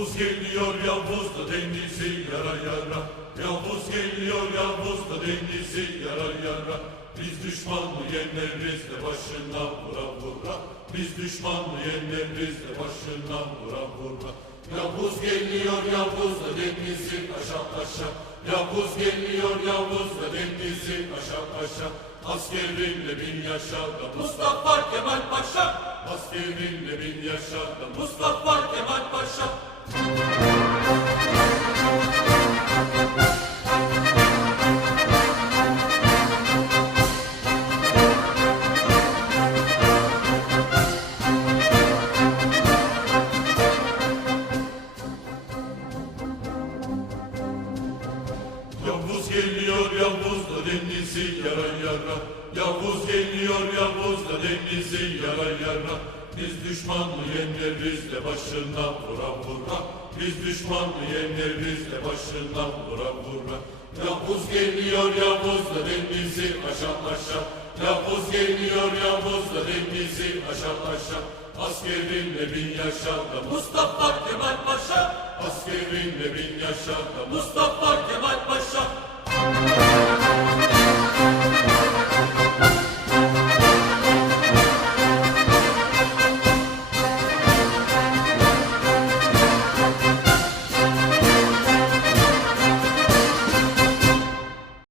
Yavuz geliyor Yavuz da denizi yara yara Yavuz geliyor Yavuz da denizi yara yara Biz düşmanı yeneriz de başına vura vura. Biz düşmanı yeneriz de başına vura vura. Yavuz geliyor Yavuz da denizi aşağı aşağı. Yavuz geliyor Yavuz da denizi aşağı aşağı. Askerinle bin yaşa da Mustafa Kemal Paşa. Askerinle bin yaşa da Mustafa Kemal Paşa Yavuz geliyor Yavuz da denizi yara yara geliyor Yavuz da denizi yara Biz düşmanı yeneriz de başına vura vura. Biz düşmanı yeneriz de başına vura vura. Yavuz geliyor Yavuz da denizi aşağı aşağı Yavuz geliyor Yavuz da denizi aşağı aşağı Askerinle bin yaşa da Mustafa Kemal Paşa. Askerinle bin yaşa da Mustafa Kemal